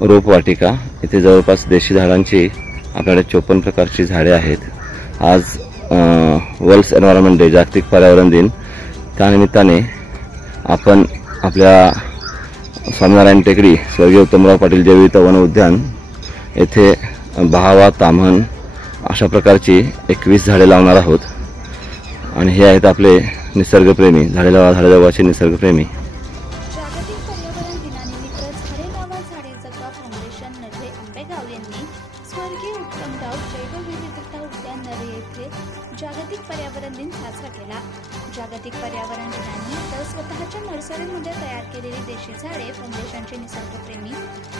रोपवाटिका। इथे जवळपास देशी झाडांची आपल्याकडे 54 प्रकारची झाडे आहेत। आज वर्ल्ड एन्व्हायरमेंट डे, जागतिक पर्यावरण दिन, त्यानिमित्ताने आपण आपल्या स्वामीनारायण टेकडी स्वर्गीय उत्तमराव पाटील जैविक वन उद्यान येथे बहावा, ताम्हण अशा प्रकारची 21 झाडे लावणार आहोत। आणि हे आहेत आपले निसर्गप्रेमी, झाडे जगवाचे निसर्गप्रेमी। जागतिक पर्यावरण दिनानिमित्त झाडे लावा झाडे जगवा फाउंडेशन नरहे आंबेगाव यांनी स्वर्गीय उत्तमराव जैवविविधता उद्यान नरहे येथे जागतिक पर्यावरण दिन साजरा केला। जागतिक पर्यावरण दिनानिमित्त स्वतःच्या नर्सरीमध्ये तयार केलेली देशी झाडे फाउंडेशनचे निसर्गप्रेमी,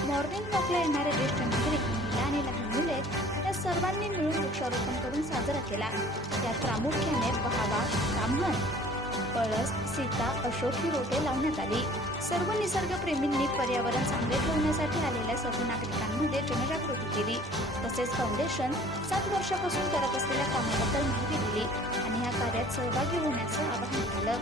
मॉर्निंग वॉकला येणारे ज्येष्ठ नागरिक, महिला आणि लहान मुले या सर्वांनी मिळून वृक्षारोपण करून साजरा केला। यात प्रामुख्याने बहावा, ताम्हण, पळस, सीता, अशोक ही रोपे लावण्यात आली। सर्व निसर्गप्रेमींनी पर्यावरण चांगले ठेवण्यासाठी आलेल्या सर्व नागरिकांमध्ये जनजागृती केली। तसेच फाउंडेशन 7 वर्षापासून करत असलेल्या कामाबद्दल माहिती दिली आणि या कार्यात सहभागी होण्याचं आवाहन केलं।